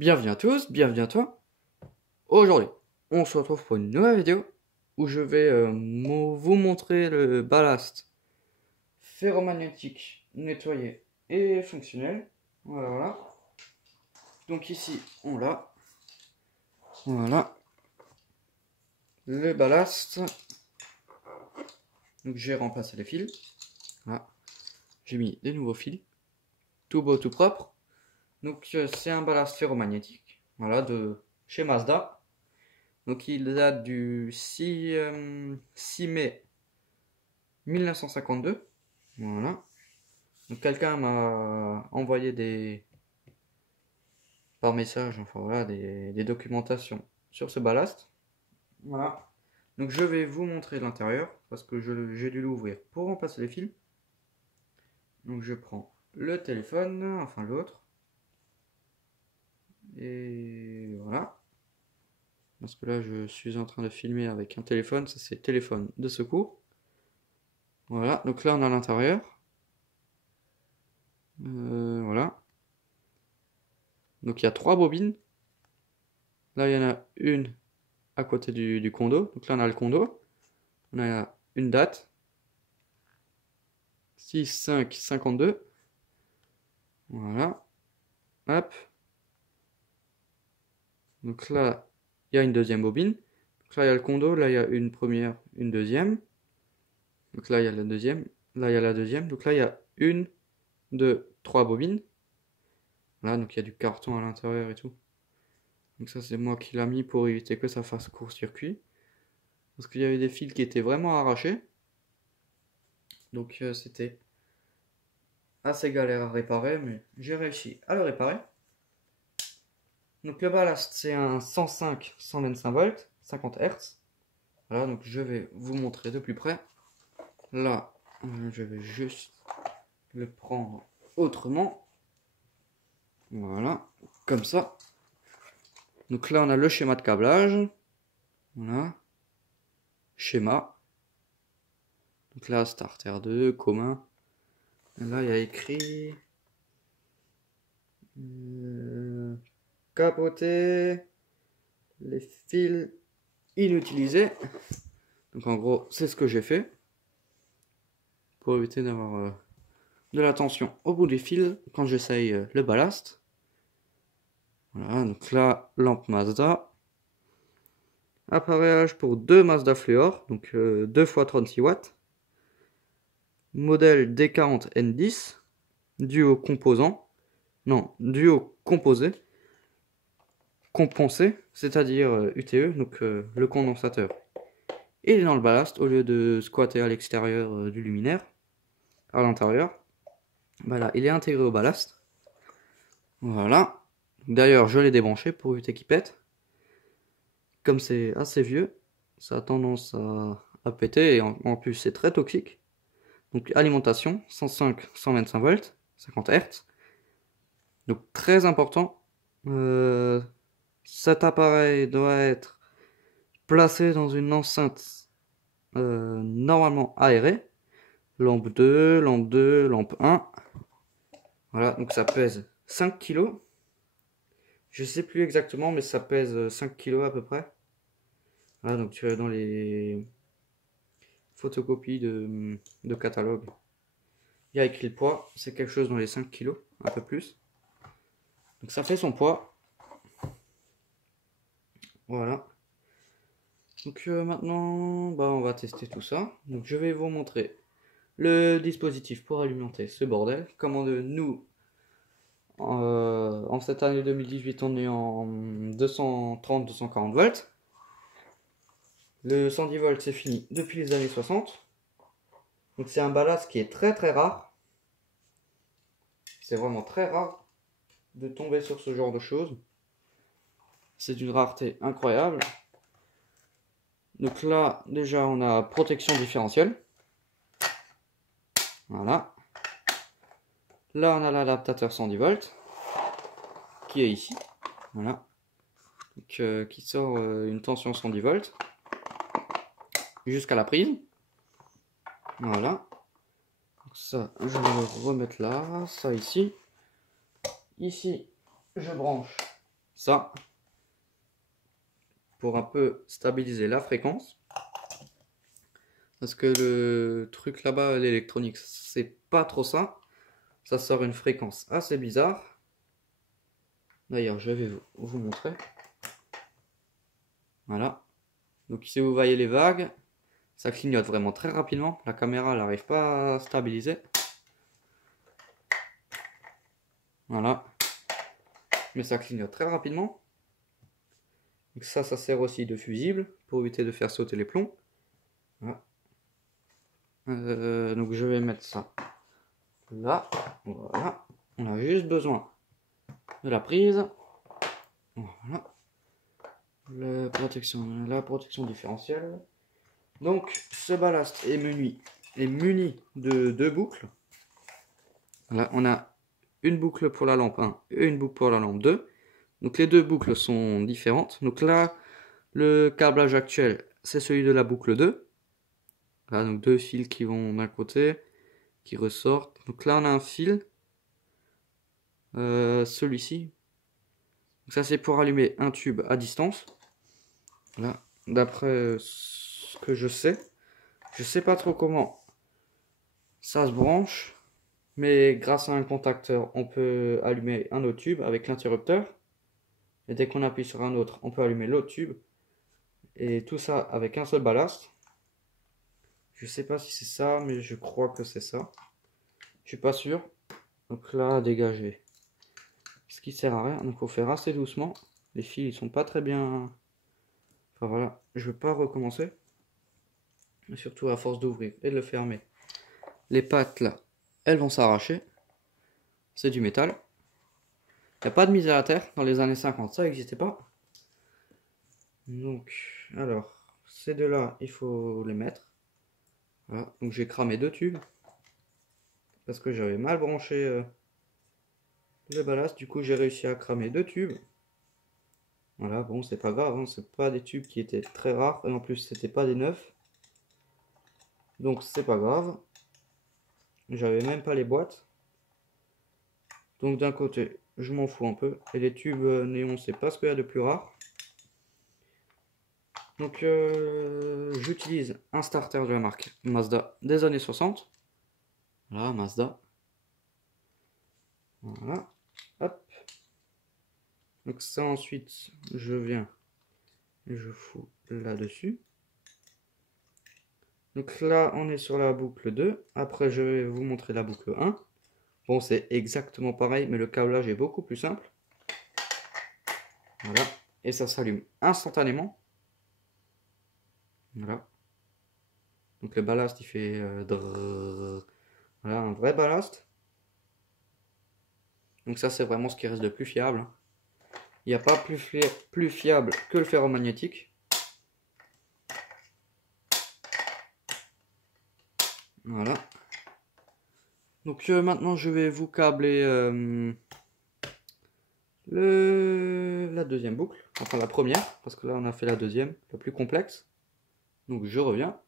Bienvenue à tous, bienvenue à toi. Aujourd'hui, on se retrouve pour une nouvelle vidéo où je vais vous montrer le ballast ferromagnétique nettoyé et fonctionnel. Voilà, voilà. Donc ici, on l'a. Voilà. Le ballast. Donc j'ai remplacé les fils. Voilà. J'ai mis des nouveaux fils. Tout beau, tout propre. Donc c'est un ballast ferromagnétique. Voilà, de chez Mazda. Donc il date du 6 mai 1952. Voilà. Donc quelqu'un m'a envoyé par message, enfin voilà, des documentations sur ce ballast. Voilà. Donc je vais vous montrer l'intérieur parce que j'ai dû l'ouvrir pour remplacer les fils. Donc je prends le téléphone, enfin l'autre. Et voilà. Parce que là je suis en train de filmer avec un téléphone, ça c'est téléphone de secours. Voilà, donc là on a l'intérieur. Voilà. Donc il y a 3 bobines. Là il y en a une à côté du condo. Donc là on a le condo. On a une date. 6-5-52. Voilà. Hop. Donc là, il y a une deuxième bobine. Donc là, il y a le condo. Là, il y a une première, une deuxième. Donc là, il y a la deuxième. Là, il y a la deuxième. Donc là, il y a une, deux, trois bobines. Là, donc il y a du carton à l'intérieur et tout. Donc ça, c'est moi qui l'ai mis pour éviter que ça fasse court-circuit. Parce qu'il y avait des fils qui étaient vraiment arrachés. Donc c'était assez galère à réparer, mais j'ai réussi à le réparer. Donc le ballast c'est un 105-125 volts, 50 Hz. Voilà, donc je vais vous montrer de plus près. Là, je vais juste le prendre autrement. Voilà, comme ça. Donc là on a le schéma de câblage. Voilà. Schéma. Donc là, starter 2, commun. Et là, il y a écrit capoter les fils inutilisés. Donc en gros, c'est ce que j'ai fait pour éviter d'avoir de la tension au bout des fils quand j'essaye le ballast. Voilà, donc là, lampe Mazda. Appareillage pour 2 Mazda Fluor, donc 2 x 36 watts. Modèle D40N10, duo composant. Non, duo composé. Compensé, c'est-à-dire UTE, donc le condensateur. Et il est dans le ballast au lieu de squatter à l'extérieur du luminaire, à l'intérieur. Voilà, il est intégré au ballast. Voilà. D'ailleurs, je l'ai débranché pour éviter qu'il pète. Comme c'est assez vieux, ça a tendance à péter et en plus c'est très toxique. Donc alimentation, 105-125 volts, 50 Hz. Donc très important. Cet appareil doit être placé dans une enceinte normalement aérée. Lampe 2, lampe 2, lampe 1. Voilà, donc ça pèse 5 kg. Je sais plus exactement, mais ça pèse 5 kg à peu près. Voilà, donc tu es dans les photocopies de catalogue. Il y a écrit le poids, c'est quelque chose dans les 5 kg, un peu plus. Donc ça fait son poids. Voilà. Donc maintenant, bah, on va tester tout ça. Donc je vais vous montrer le dispositif pour alimenter ce bordel. Comment nous, en cette année 2018, on est en 230-240 volts. Le 110 volts c'est fini depuis les années 60. Donc c'est un ballast qui est très très rare. C'est vraiment très rare de tomber sur ce genre de choses. C'est d'une rareté incroyable. Donc là, déjà, on a protection différentielle. Voilà. Là, on a l'adaptateur 110 volts qui est ici. Voilà. Donc, qui sort une tension 110 volts jusqu'à la prise. Voilà. Donc ça, je vais le remettre là. Ça ici. Ici, je branche ça pour un peu stabiliser la fréquence. Parce que le truc là-bas, l'électronique, c'est pas trop ça. Ça sort une fréquence assez bizarre. D'ailleurs, je vais vous montrer. Voilà. Donc si vous voyez les vagues, ça clignote vraiment très rapidement. La caméra n'arrive pas à stabiliser. Voilà. Mais ça clignote très rapidement. Donc ça sert aussi de fusible pour éviter de faire sauter les plombs. Voilà. Donc je vais mettre ça là. Voilà. On a juste besoin de la prise. Voilà. La protection différentielle. Donc ce ballast est muni de deux boucles. Là, on a une boucle pour la lampe 1 et une boucle pour la lampe 2. Donc les deux boucles sont différentes. Donc là, le câblage actuel, c'est celui de la boucle 2. Là, donc deux fils qui vont d'un côté, qui ressortent. Donc là, on a un fil. Celui-ci. Ça, c'est pour allumer un tube à distance. Là, d'après ce que je sais pas trop comment ça se branche. Mais grâce à un contacteur, on peut allumer un autre tube avec l'interrupteur. Et dès qu'on appuie sur un autre, on peut allumer l'autre tube. Et tout ça avec un seul ballast. Je sais pas si c'est ça, mais je crois que c'est ça. Je suis pas sûr. Donc là, dégager. Ce qui sert à rien. Donc faut faire assez doucement. Les fils ils sont pas très bien. Enfin voilà, je vais pas recommencer. Mais surtout à force d'ouvrir et de le fermer. Les pattes là, elles vont s'arracher. C'est du métal. Il n'y a pas de mise à la terre. Dans les années 50, ça n'existait pas. Donc, alors, ces deux-là, il faut les mettre. Voilà, donc j'ai cramé deux tubes. Parce que j'avais mal branché le ballast. Du coup, j'ai réussi à cramer deux tubes. Voilà, bon, c'est pas grave. Hein, c'est pas des tubes qui étaient très rares. Et en plus, c'était pas des neufs. Donc, c'est pas grave. J'avais même pas les boîtes. Donc, d'un côté, je m'en fous un peu. Et les tubes néons, c'est pas ce qu'il y a de plus rare. Donc j'utilise un starter de la marque Mazda des années 60. Voilà, Mazda. Voilà. Hop. Donc ça ensuite, je viens et je fous là-dessus. Donc là, on est sur la boucle 2. Après, je vais vous montrer la boucle 1. Bon, c'est exactement pareil, mais le câblage est beaucoup plus simple. Voilà. Et ça s'allume instantanément. Voilà. Donc le ballast, il fait voilà, un vrai ballast. Donc ça, c'est vraiment ce qui reste de plus fiable. Il n'y a pas plus fiable que le ferromagnétique. Voilà. Donc maintenant, je vais vous câbler la deuxième boucle. Enfin, la première, parce que là, on a fait la deuxième, la plus complexe. Donc, je reviens.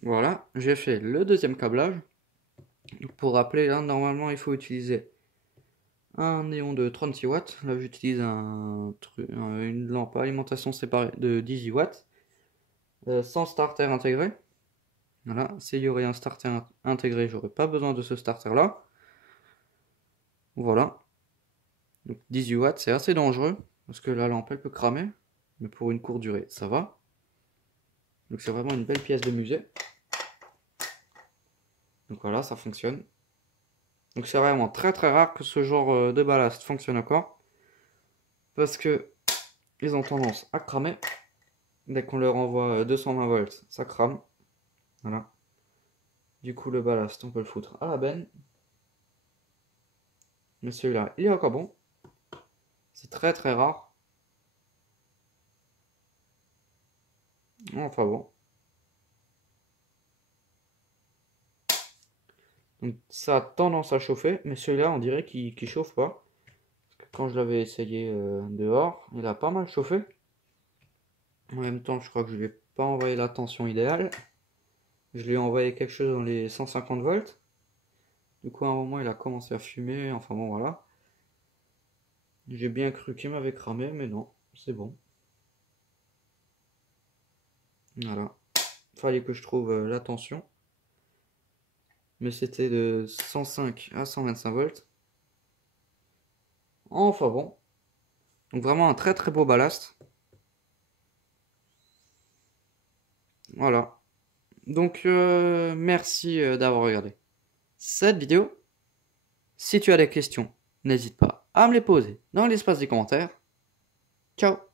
Voilà, j'ai fait le deuxième câblage. Donc, pour rappeler, là, normalement, il faut utiliser un néon de 36 watts. Là, j'utilise une lampe à alimentation séparée de 18 watts. Sans starter intégré. Voilà, s'il y aurait un starter intégré, j'aurais pas besoin de ce starter là. Voilà. Donc 18 watts, c'est assez dangereux parce que la lampe elle peut cramer, mais pour une courte durée, ça va. Donc c'est vraiment une belle pièce de musée. Donc voilà, ça fonctionne. Donc c'est vraiment très très rare que ce genre de ballast fonctionne encore parce que ils ont tendance à cramer. Dès qu'on leur envoie 220 volts, ça crame. Voilà. Du coup, le ballast, on peut le foutre à la benne. Mais celui-là, il est encore bon. C'est très très rare. Enfin bon. Donc ça a tendance à chauffer, mais celui-là, on dirait qu'il chauffe pas. Parce que quand je l'avais essayé dehors, il a pas mal chauffé. En même temps, je crois que je lui ai pas envoyé la tension idéale. Je lui ai envoyé quelque chose dans les 150 volts. Du coup, à un moment, il a commencé à fumer. Enfin bon, voilà. J'ai bien cru qu'il m'avait cramé, mais non, c'est bon. Voilà. Fallait que je trouve la tension. Mais c'était de 105 à 125 volts. Enfin bon. Donc vraiment un très très beau ballast. Voilà. Donc merci d'avoir regardé cette vidéo. Si tu as des questions, n'hésite pas à me les poser dans l'espace des commentaires. Ciao!